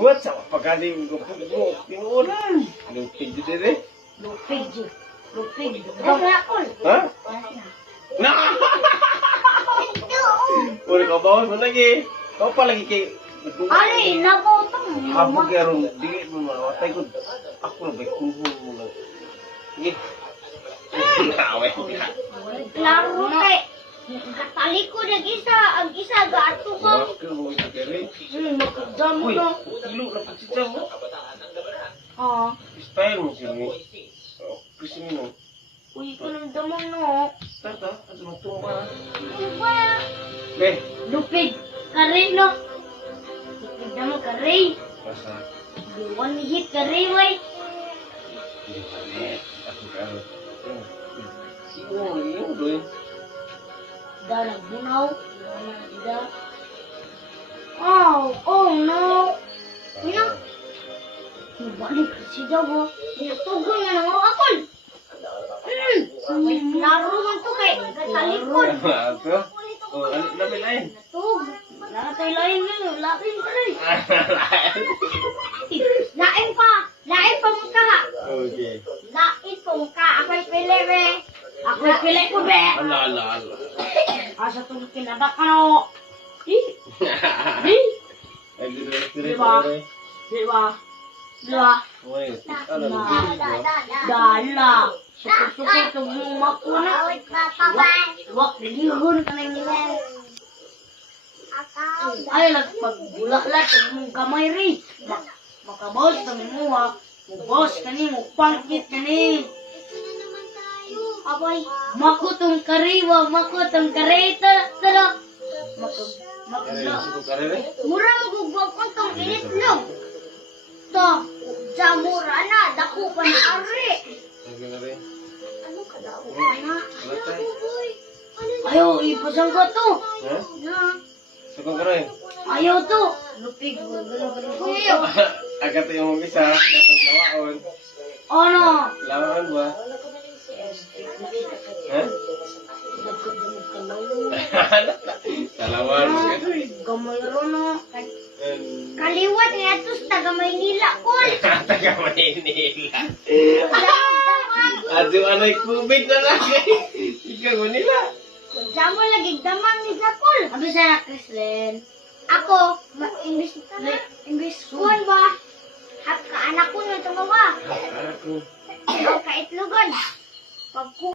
Buat sa pagaling ko mo pinuulan. Lupig di dire. Lupig. Ako. Ha? Na. Uli ka ba mo lagi? Kau pa lagi kay Ari, naputong. Habog yaron di mo mawatay ko. Ako na ba kuhon mo lang. Ni. Awe. Laro kay. Katali ko ang isa gato ko. Magkadamo Uy, na. tilo na pagsita mo. Ah, Style mo siya ni. Kasi mo. uy ko ng damo no. Tata, at magtumba. Diba? Be. Lupig. Kari no. Lupig damo kari. Masa. One hit kari way. Aku kan. Siguro yun doon. Dalang bunaw. Oh no. Ina. Balik si Dawo. Tugon na lang ako akol. Laro man to kay katalikod. Ako? Oh, ano labi lain? Tug. Natay lain mo. Lain ka rin. Lain pa mo ka. Okay. Lain pa mo ka. Ako'y pili be. Ako'y pili ko be. Ala. Asa itong kinadak ka no. Di. Ay, Diba? Diba? Diba? Uy, Dala. Sukur-sukur itong mumak ko na. Wak, nagihon ka na yung ay, nagpagbula-lat ang mong kamay rin. Makabos ang muha. Mubos ka ni, mupangkit ka ni. Abay, makutong kariwa, makutong kareta. Tala. Makagla. Mura magugwag ko itong initlog. To, jamura na, dako pa na ari. Ano ka daw pa na? Ayaw, ipasang ka to. Ha? Na. Sukong ka rin. Ayaw to. Lupig, ayaw. Agad yung isa, gatong lawaon. Ano? Lawaon ba? Ha? Salawan. Gamay ro no. Kaliwat nga to sa taga Maynila ko. Taga Manila. Ado anay kubig na lagi. Ikaw nila. Damo lagi damang ni Zakol. Abi sa Krislen. Ako, imbis kuan ba? Hap ka anak ko nung tumawa. Ako. Ikaw ka itlogon. Pag